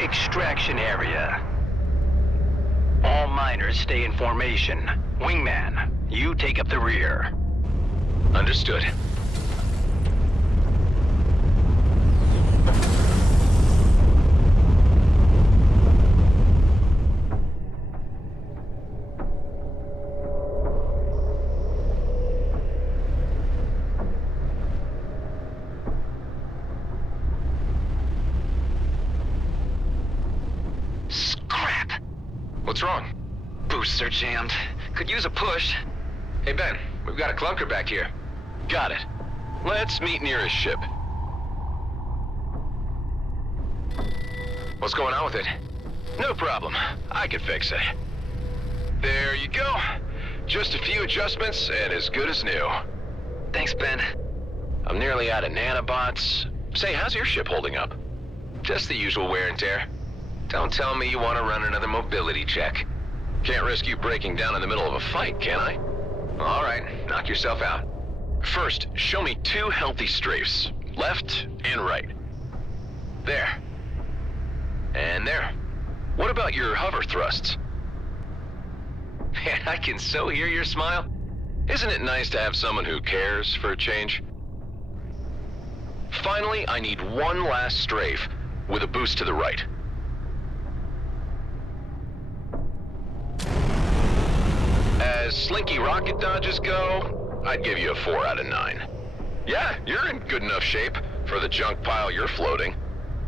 Extraction area. All miners stay in formation. Wingman, you take up the rear. Understood. What's wrong? Boosts are jammed. Could use a push. Hey Ben, we've got a clunker back here. Got it. Let's meet near his ship. What's going on with it? No problem. I can fix it. There you go. Just a few adjustments and as good as new. Thanks, Ben. I'm nearly out of nanobots. Say, how's your ship holding up? Just the usual wear and tear. Don't tell me you want to run another mobility check. Can't risk you breaking down in the middle of a fight, can I? All right, knock yourself out. First, show me 2 healthy strafes. Left and right. There. And there. What about your hover thrusts? Man, I can so hear your smile. Isn't it nice to have someone who cares for a change? Finally, I need one last strafe with a boost to the right. As slinky rocket dodges go, I'd give you a 4 out of 9. Yeah, you're in good enough shape for the junk pile you're floating.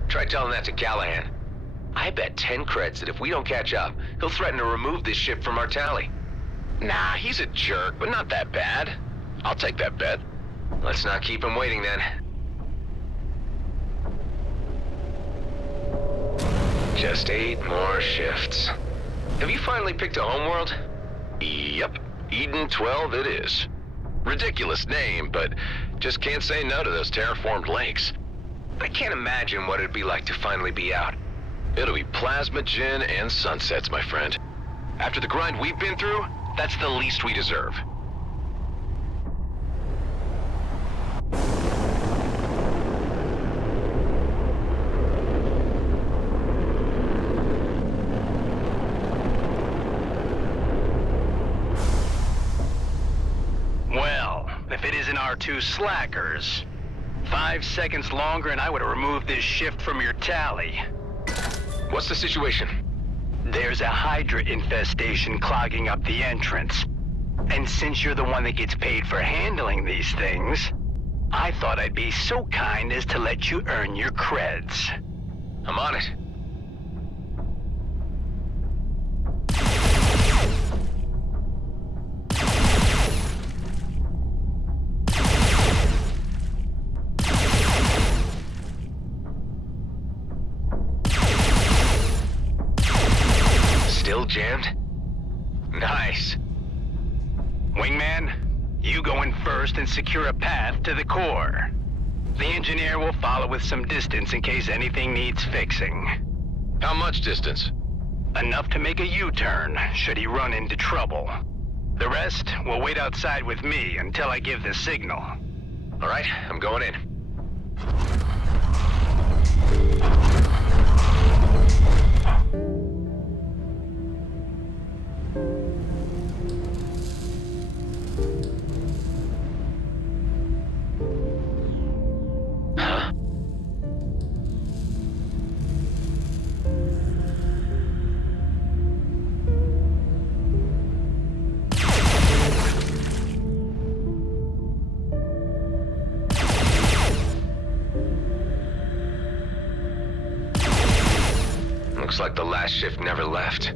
Try telling that to Callahan. I bet 10 creds that if we don't catch up, he'll threaten to remove this ship from our tally. Nah, he's a jerk, but not that bad. I'll take that bet. Let's not keep him waiting then. Just 8 more shifts. Have you finally picked a homeworld? Yep, Eden 12 it is. Ridiculous name, but just can't say no to those terraformed lakes. I can't imagine what it'd be like to finally be out. It'll be plasma gin and sunsets, my friend. After the grind we've been through, that's the least we deserve. it isn't our two slackers. 5 seconds longer and I would have removed this shift from your tally. What's the situation? There's a Hydra infestation clogging up the entrance. And since you're the one that gets paid for handling these things, I thought I'd be so kind as to let you earn your creds. I'm on it. Still jammed? Nice. Wingman, you go in first and secure a path to the core. The engineer will follow with some distance in case anything needs fixing. How much distance? Enough to make a U-turn, should he run into trouble. The rest will wait outside with me until I give the signal. All right, I'm going in. Looks like the last shift never left.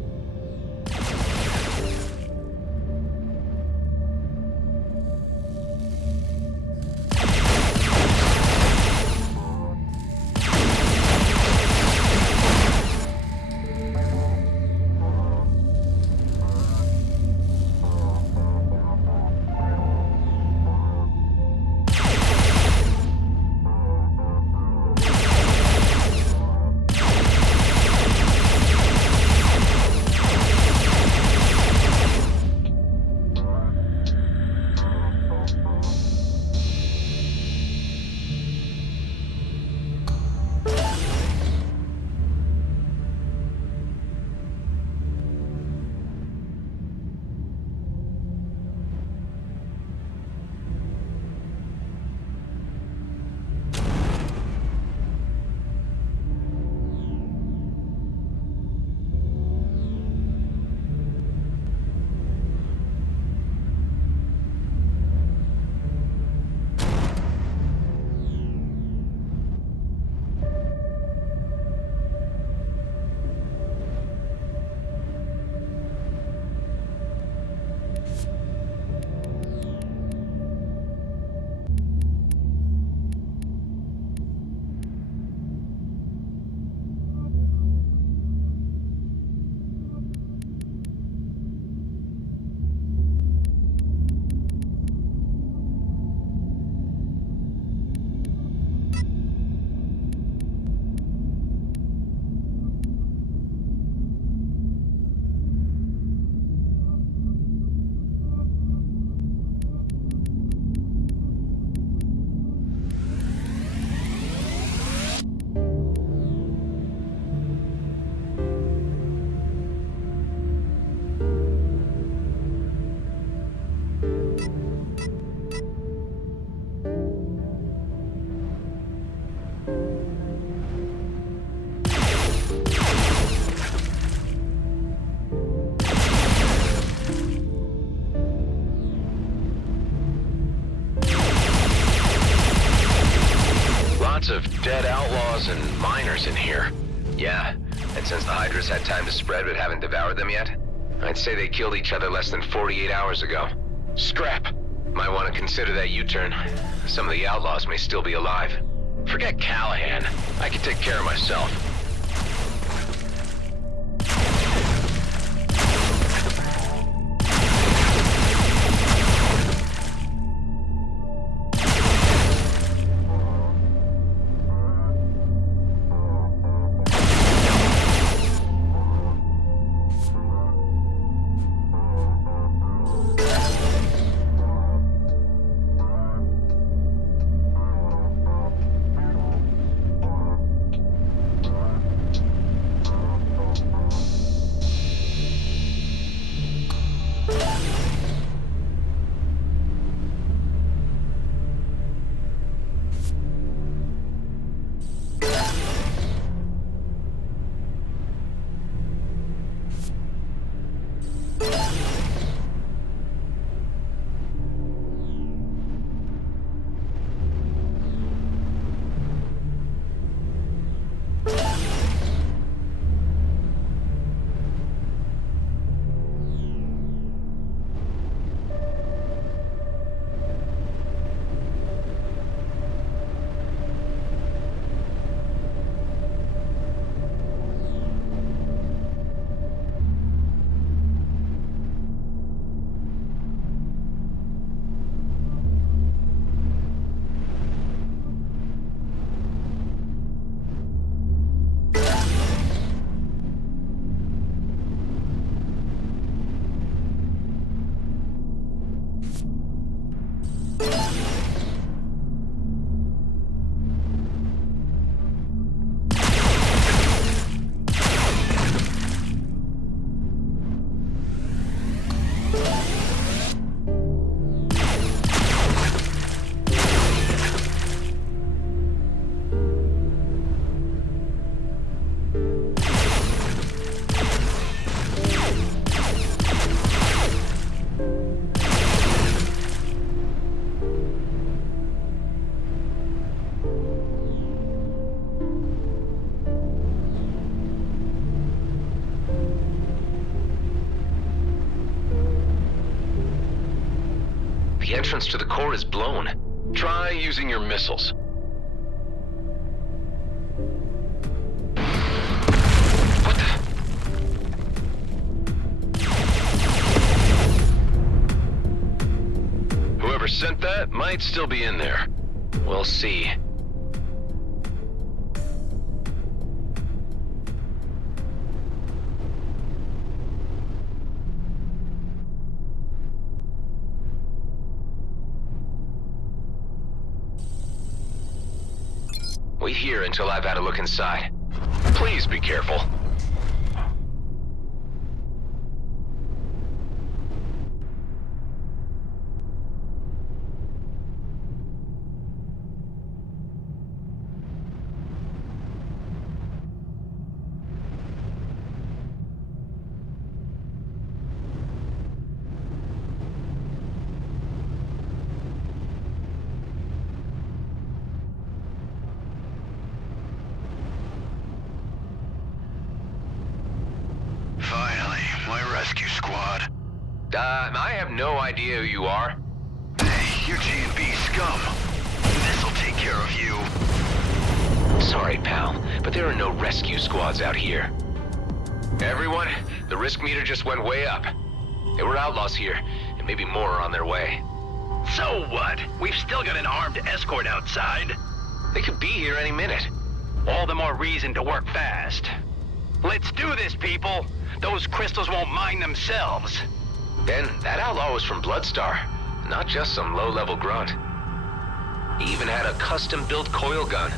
Lots of dead outlaws and miners in here. Yeah, and since the Hydras had time to spread but haven't devoured them yet, I'd say they killed each other less than 48 hours ago. Scrap. Might want to consider that U-turn. Some of the outlaws may still be alive. Forget Callahan. I can take care of myself. The entrance to the core is blown. Try using your missiles. What the? Whoever sent that might still be in there. We'll see. Wait here until I've had a look inside. Please be careful. Finally, my rescue squad. I have no idea who you are. Hey, you're G&B scum. This'll take care of you. Sorry, pal, but there are no rescue squads out here. Everyone, the risk meter just went way up. There were outlaws here, and maybe more are on their way. So what? We've still got an armed escort outside. They could be here any minute. All the more reason to work fast. Let's do this, people. Those crystals won't mind themselves. Ben, that outlaw was from Bloodstar, not just some low-level grunt. He even had a custom-built coil gun.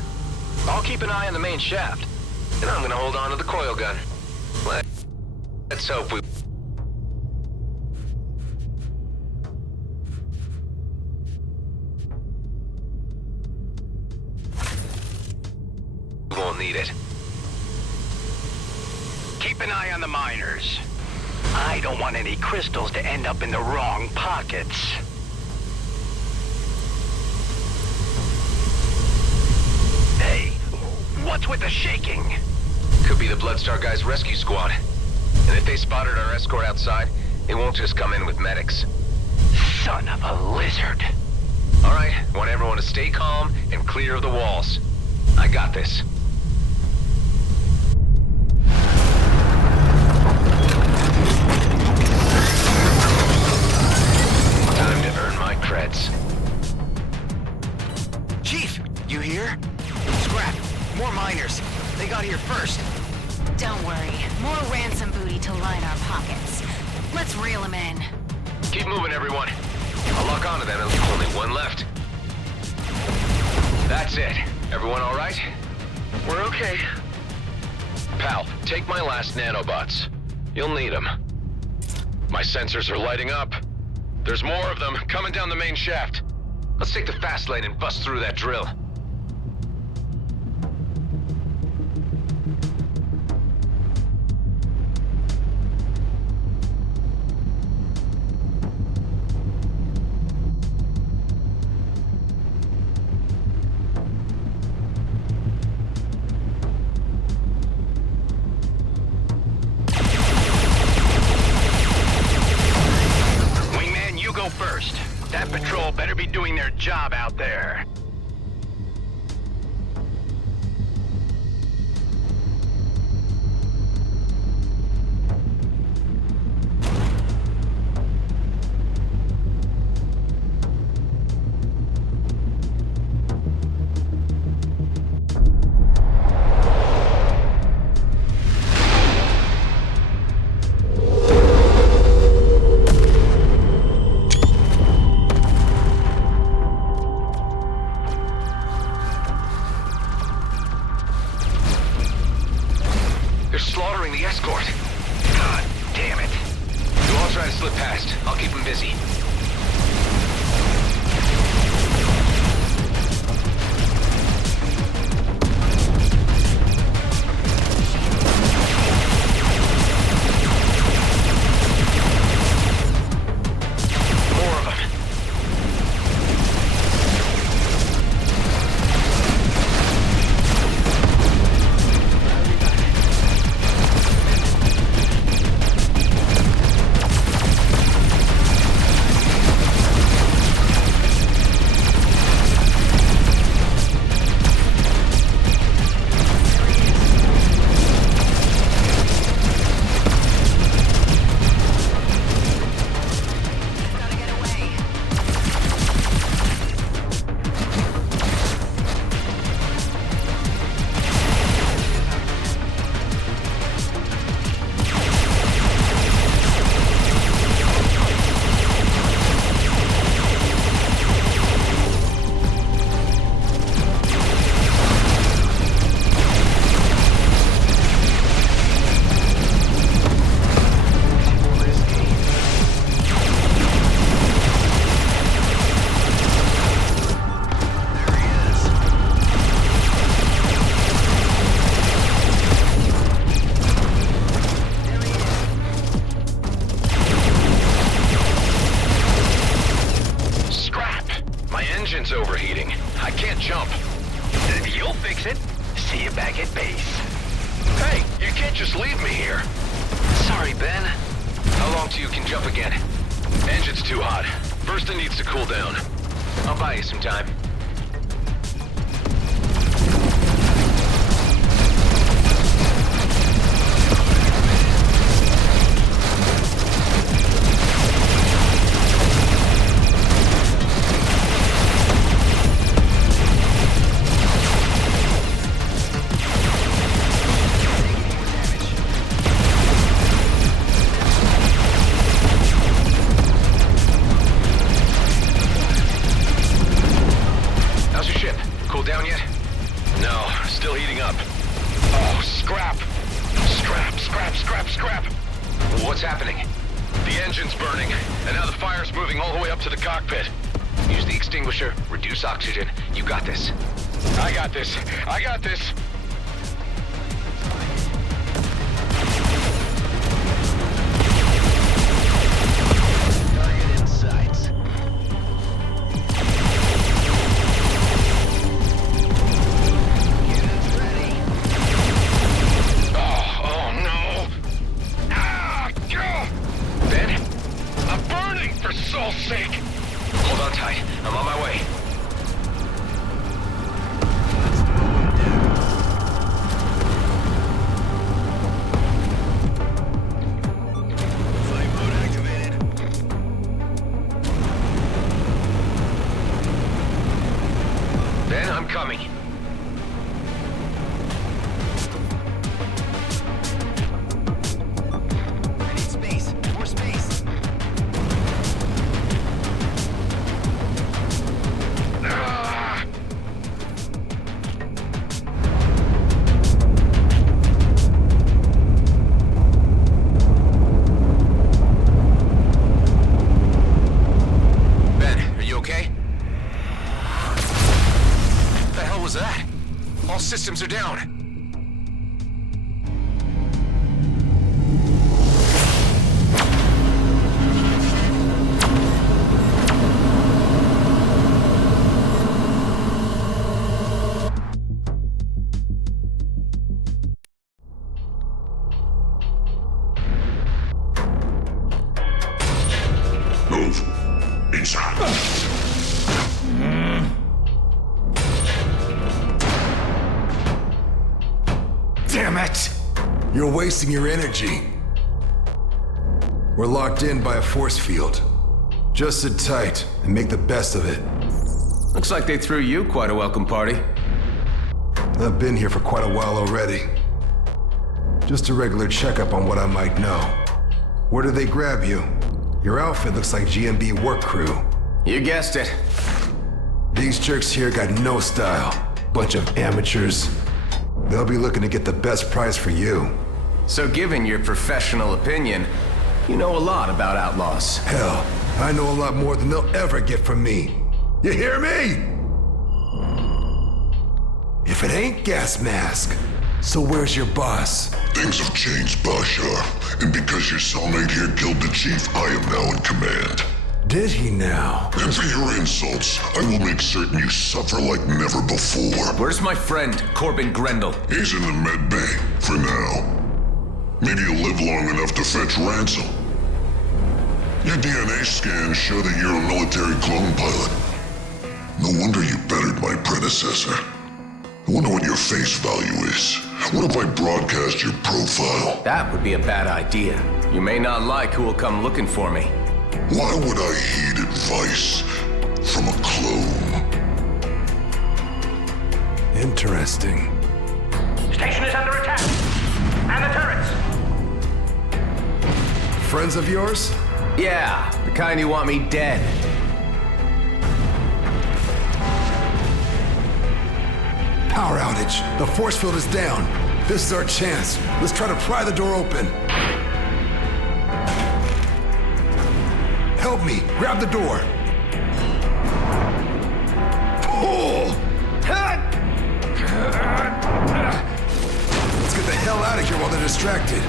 I'll keep an eye on the main shaft, and I'm gonna hold on to the coil gun. Let's hope we won't need it. Keep an eye on the miners. I don't want any crystals to end up in the wrong pockets. Hey, what's with the shaking? Could be the Bloodstar guys' rescue squad. And if they spotted our escort outside, they won't just come in with medics. Son of a lizard. All right, want everyone to stay calm and clear of the walls. I got this. Time to earn my creds. Chief, you here? Scrap. More miners. They got here first. Don't worry. More ransom booty to line our pockets. Let's reel them in. Keep moving, everyone. I'll lock onto them and leave only one left. That's it. Everyone all right? We're okay. Pal, take my last nanobots. You'll need them. My sensors are lighting up. There's more of them coming down the main shaft. Let's take the fast lane and bust through that drill. First. That patrol better be doing their job out there. They're slaughtering the escort. God damn it. You all try to slip past. I'll keep them busy. More of them. it. See you back at base. Hey, you can't just leave me here. Sorry, Ben. How long till you can jump again? Engine's too hot. First it needs to cool down. I'll buy you some time. What's happening? The engine's burning, and now the fire's moving all the way up to the cockpit. Use the extinguisher, reduce oxygen. You got this. I got this. I got this. Target in sight. Cannons ready. Oh no! Ah! Ben? I'm burning, for soul's sake! Hold on tight. I'm on my way. Flight mode activated. Ben, I'm coming. I need space. More space. Ah! Ben, are you okay? What the hell was that? All systems are down. Move. Inside. Damn it! You're wasting your energy. We're locked in by a force field. Just sit tight and make the best of it. Looks like they threw you quite a welcome party. I've been here for quite a while already. Just a regular checkup on what I might know. Where did they grab you? Your outfit looks like GMB work crew. You guessed it. These jerks here got no style. Bunch of amateurs. They'll be looking to get the best price for you. So given your professional opinion, you know a lot about outlaws. Hell, I know a lot more than they'll ever get from me. You hear me? If it ain't Gas Mask, so where's your boss? Things have changed, Basha. And because your cellmate here killed the chief, I am now in command. Did he now? And for your insults, I will make certain you suffer like never before. Where's my friend, Corbin Grendel? He's in the med bay, for now. Maybe you'll live long enough to fetch ransom. Your DNA scans show that you're a military clone pilot. No wonder you bettered my predecessor. I wonder what your face value is. What if I broadcast your profile? That would be a bad idea. You may not like who will come looking for me. Why would I heed advice from a clone? Interesting. Station is under attack. And the turrets. Friends of yours? Yeah, the kind who want me dead. Power outage. The force field is down. This is our chance. Let's try to pry the door open. Help me. Grab the door. Pull! Let's get the hell out of here while they're distracted.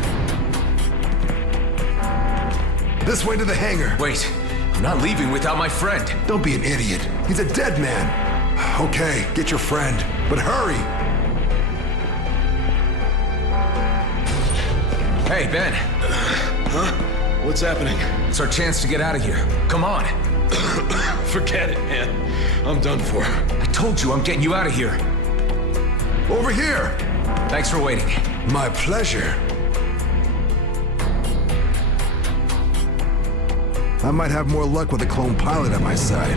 This way to the hangar. Wait, I'm not leaving without my friend. Don't be an idiot. He's a dead man. Okay, get your friend, but hurry. Hey, Ben. Huh? What's happening? It's our chance to get out of here. Come on. Forget it, man. I'm done for. I told you I'm getting you out of here. Over here! Thanks for waiting. My pleasure. I might have more luck with a clone pilot at my side.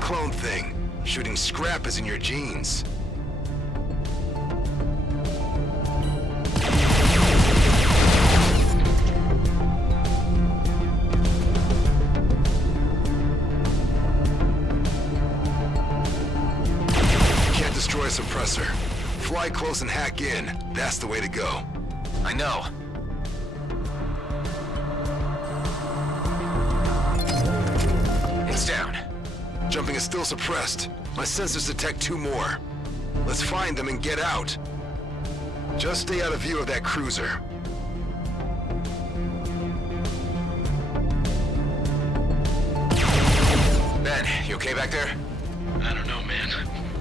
Clone thing. Shooting scrap is in your genes. Can't destroy a suppressor. Fly close and hack in. That's the way to go. I know. It's down. Jumping is still suppressed. My sensors detect 2 more. Let's find them and get out. Just stay out of view of that cruiser. Ben, you okay back there? I don't know, man.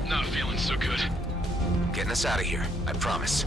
Not feeling so good. I'm getting us out of here, I promise.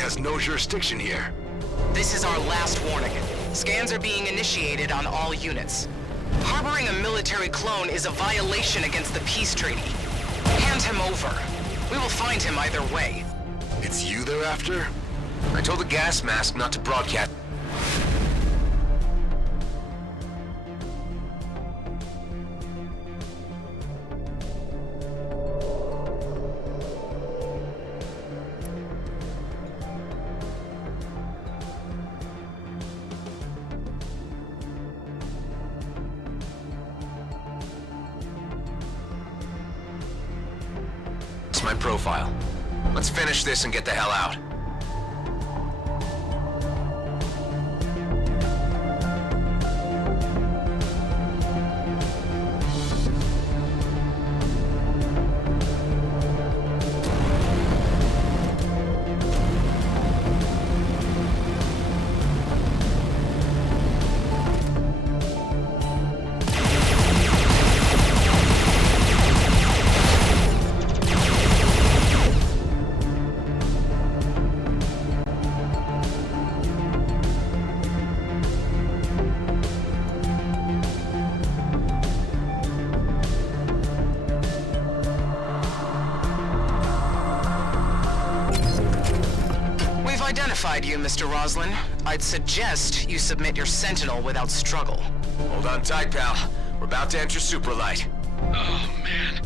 has no jurisdiction here. This is our last warning. Scans are being initiated on all units. Harboring a military clone is a violation against the peace treaty. Hand him over. We will find him either way. It's you they're after? I told the gas mask not to broadcast. My profile. Let's finish this and get the hell out. Identified you, Mr. Roslin. I'd suggest you submit your sentinel without struggle. Hold on tight, pal. We're about to enter Superlight. Oh, man.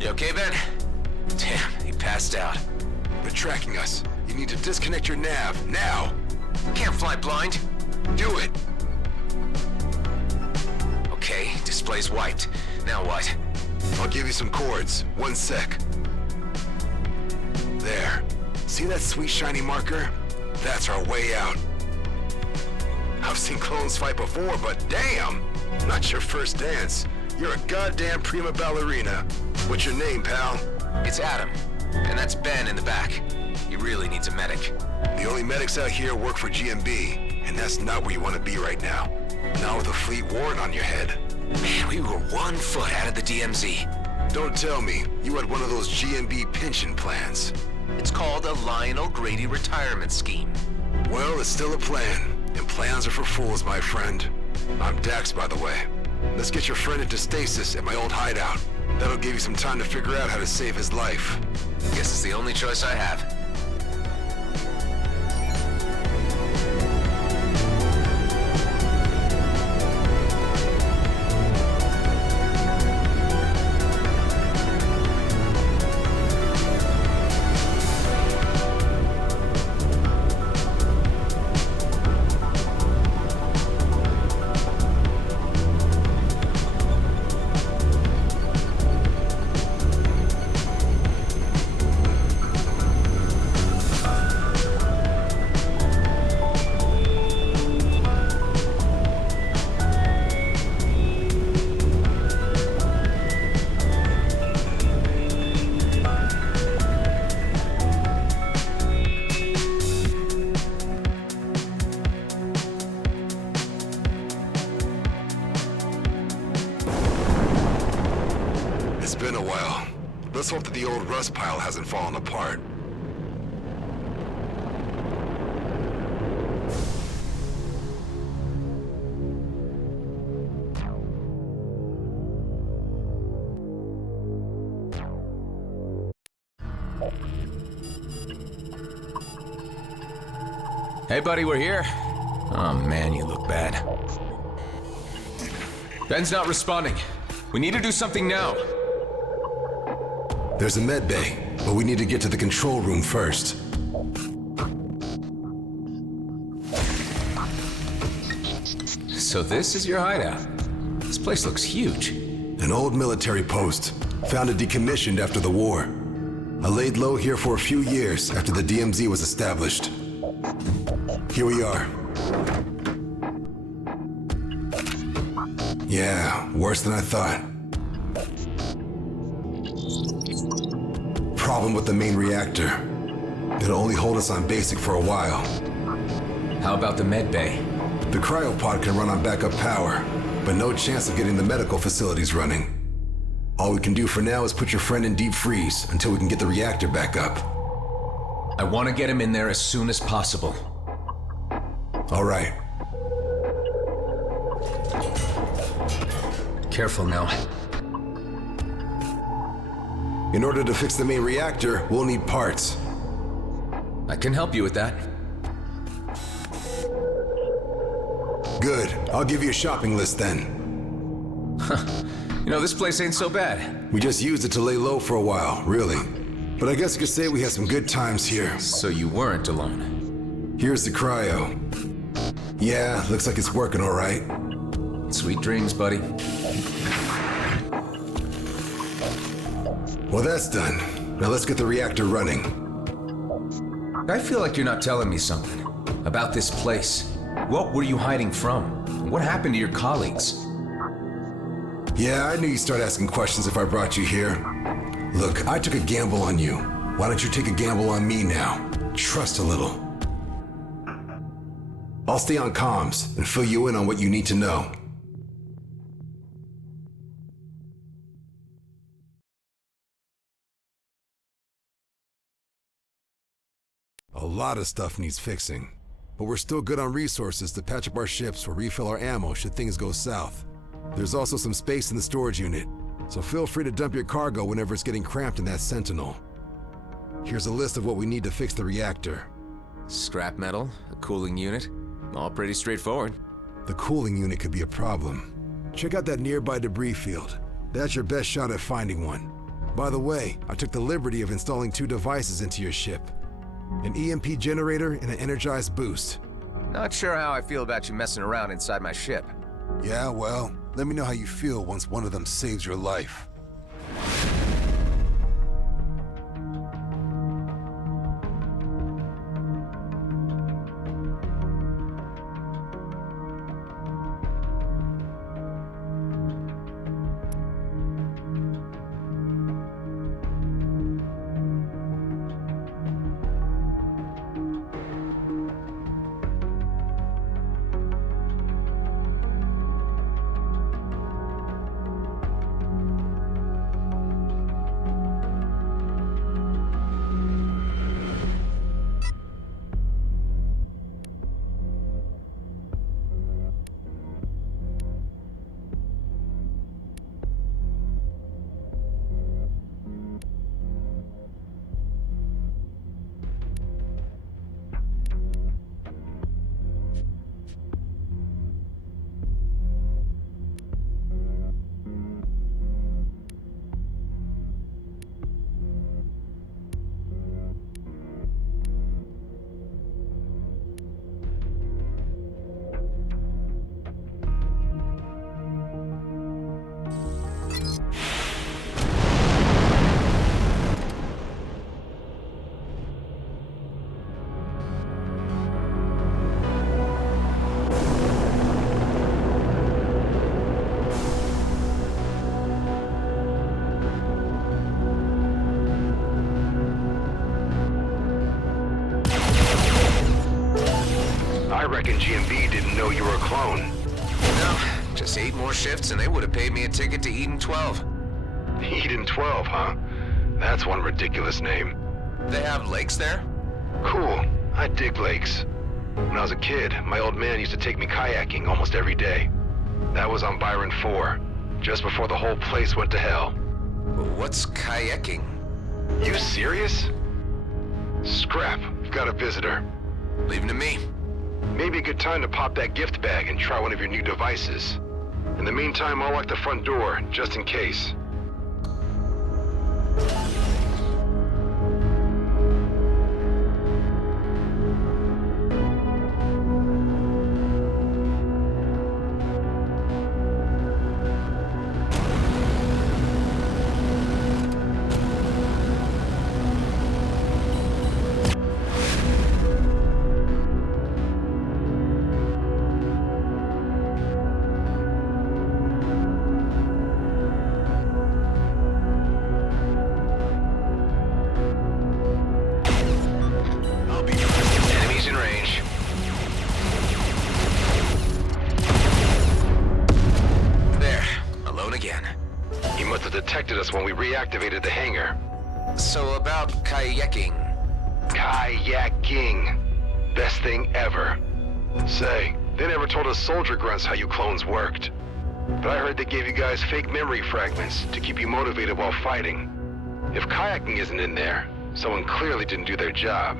You okay, Ben? Damn, he passed out. They're tracking us. You need to disconnect your nav, now! Can't fly blind. Do it! Okay, display's wiped. Now what? I'll give you some chords. 1 sec. There. See that sweet shiny marker? That's our way out. I've seen clones fight before, but damn! Not your first dance. You're a goddamn prima ballerina. What's your name, pal? It's Adam. And that's Ben in the back. He really needs a medic. The only medics out here work for GMB, and that's not where you want to be right now. Not with a fleet warrant on your head. Man, we were 1 foot out of the DMZ. Don't tell me you had one of those GMB pension plans. It's called a Lionel Grady retirement scheme. Well, it's still a plan, and plans are for fools, my friend. I'm Dax, by the way. Let's get your friend into stasis at my old hideout. That'll give you some time to figure out how to save his life. Guess it's the only choice I have. It's been a while. Let's hope that the old rust pile hasn't fallen apart. Hey, buddy, we're here. Oh, man, you look bad. Ben's not responding. We need to do something now. There's a med bay, but we need to get to the control room first. So this is your hideout. This place looks huge. An old military post, found and decommissioned after the war. I laid low here for a few years after the DMZ was established. Here we are. Yeah, worse than I thought. problem with the main reactor. It'll only hold us on basic for a while. How about the med bay? The cryopod can run on backup power, but no chance of getting the medical facilities running. All we can do for now is put your friend in deep freeze until we can get the reactor back up. I want to get him in there as soon as possible. All right. Careful now. In order to fix the main reactor, we'll need parts. I can help you with that. Good. I'll give you a shopping list then. You know, this place ain't so bad. We just used it to lay low for a while, really. But I guess you could say we had some good times here. So you weren't alone. Here's the cryo. Yeah, looks like it's working all right. Sweet dreams, buddy. Well, that's done. Now let's get the reactor running. I feel like you're not telling me something about this place. What were you hiding from? What happened to your colleagues? Yeah, I knew you'd start asking questions if I brought you here. Look, I took a gamble on you. Why don't you take a gamble on me now? Trust a little. I'll stay on comms and fill you in on what you need to know. A lot of stuff needs fixing, but we're still good on resources to patch up our ships or refill our ammo should things go south. There's also some space in the storage unit, so feel free to dump your cargo whenever it's getting cramped in that Sentinel. Here's a list of what we need to fix the reactor. Scrap metal, a cooling unit, all pretty straightforward. The cooling unit could be a problem. Check out that nearby debris field. That's your best shot at finding one. By the way, I took the liberty of installing 2 devices into your ship. An EMP generator and an energized boost. Not sure how I feel about you messing around inside my ship. Yeah, well, let me know how you feel once one of them saves your life. GMB didn't know you were a clone. No, just 8 more shifts and they would have paid me a ticket to Eden 12. Eden 12, huh? That's one ridiculous name. They have lakes there? Cool. I dig lakes. When I was a kid, my old man used to take me kayaking almost every day. That was on Byron 4, just before the whole place went to hell. What's kayaking? You serious? Scrap, we've got a visitor. Leave him to me. Maybe a good time to pop that gift bag and try one of your new devices. In the meantime, I'll lock the front door, just in case. defended us when we reactivated the hangar. So about kayaking. Kayaking. Best thing ever. Say, they never told us soldier grunts how you clones worked. But I heard they gave you guys fake memory fragments to keep you motivated while fighting. If kayaking isn't in there, someone clearly didn't do their job.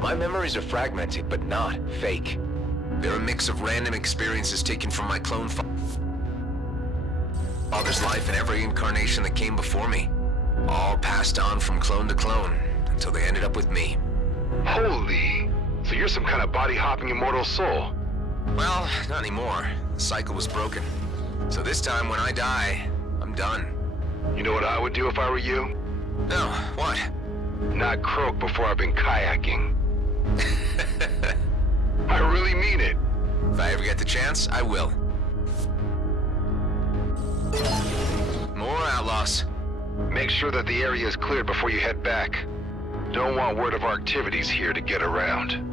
My memories are fragmented, but not fake. They're a mix of random experiences taken from my clone father's life and every incarnation that came before me. All passed on from clone to clone, until they ended up with me. Holy! So you're some kind of body-hopping immortal soul. Well, not anymore. The cycle was broken. So this time when I die, I'm done. You know what I would do if I were you? No, what? Not croak before I've been kayaking. I really mean it. If I ever get the chance, I will. More outlaws. Make sure that the area is cleared before you head back. Don't want word of our activities here to get around.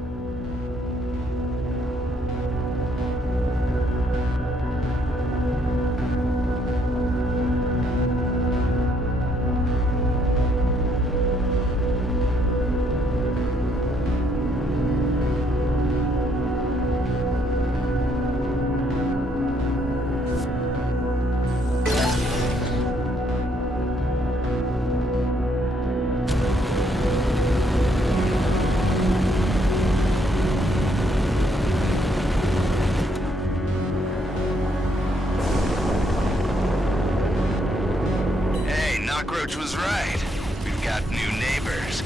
Roach was right. We've got new neighbors.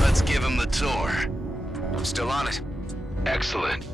Let's give them the tour. I'm still on it. Excellent.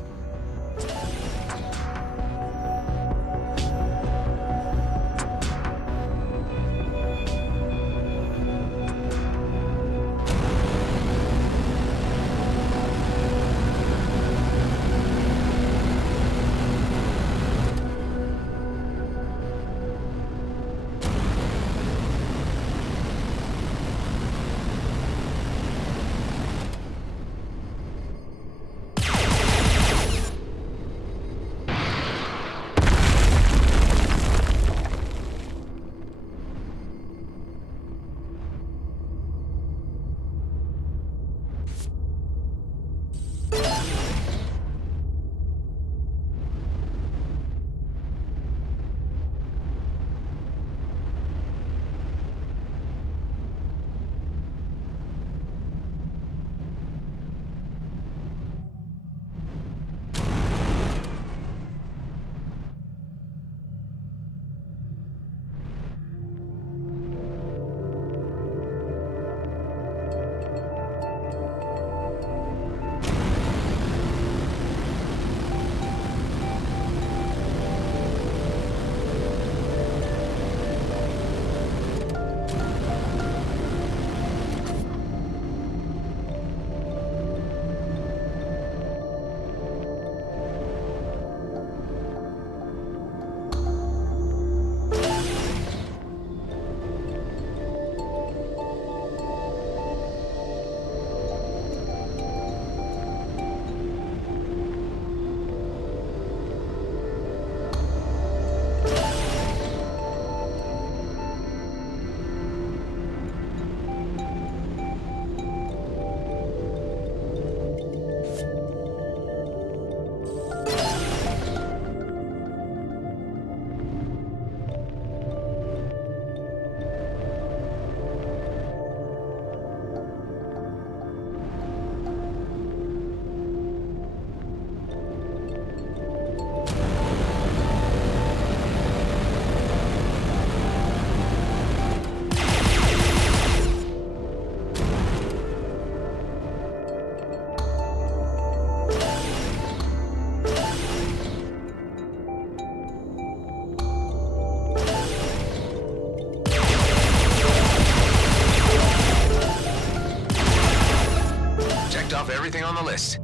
Off everything on the list.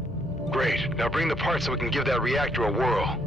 Great. Now bring the parts so we can give that reactor a whirl.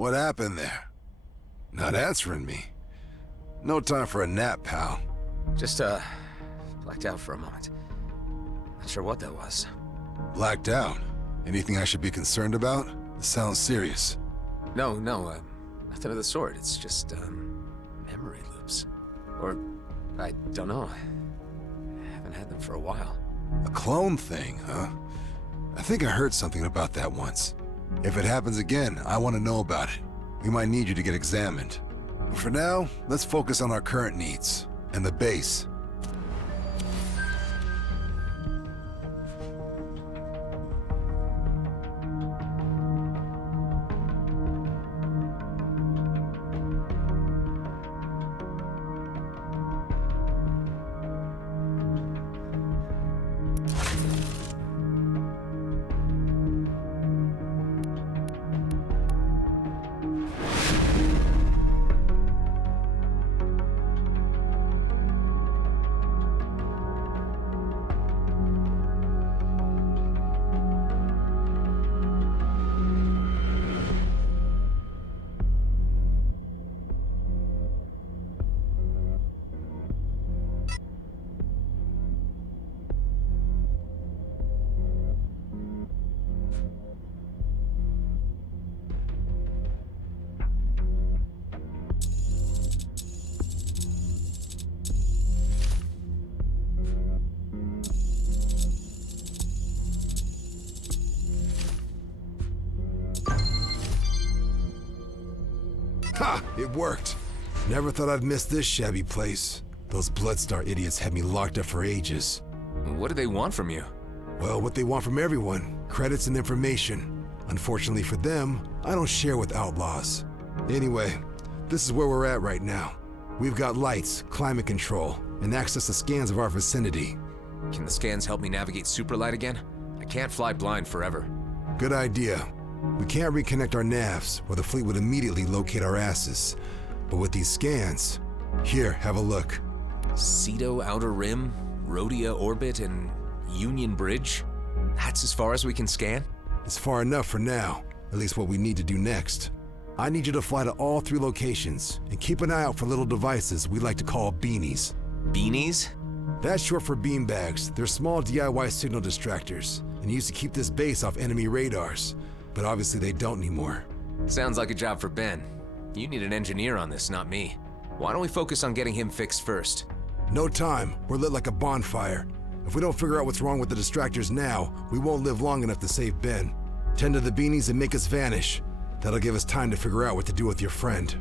What happened there? Not answering me. No time for a nap, pal. Just, blacked out for a moment. Not sure what that was. Blacked out? Anything I should be concerned about? This sounds serious. No, nothing of the sort. It's just, memory loops. Or, I don't know. I haven't had them for a while. A clone thing, huh? I think I heard something about that once. If it happens again, I want to know about it. We might need you to get examined. But for now, let's focus on our current needs, and the base. Ha! It worked. Never thought I'd miss this shabby place. Those Bloodstar idiots had me locked up for ages. What do they want from you? Well, what they want from everyone. Credits and information. Unfortunately for them, I don't share with outlaws. Anyway, this is where we're at right now. We've got lights, climate control, and access to scans of our vicinity. Can the scans help me navigate Superlight again? I can't fly blind forever. Good idea. We can't reconnect our navs, or the fleet would immediately locate our asses. But with these scans... Here, have a look. Cedo Outer Rim, Rhodia Orbit, and Union Bridge? That's as far as we can scan? It's far enough for now. At least what we need to do next. I need you to fly to all 3 locations, and keep an eye out for little devices we like to call beanies. Beanies? That's short for beanbags. They're small DIY signal distractors, and used to keep this base off enemy radars. But obviously they don't anymore. Sounds like a job for Ben. You need an engineer on this, not me. Why don't we focus on getting him fixed first? No time. We're lit like a bonfire. If we don't figure out what's wrong with the distractors now, we won't live long enough to save Ben. Tend to the beanies and make us vanish. That'll give us time to figure out what to do with your friend.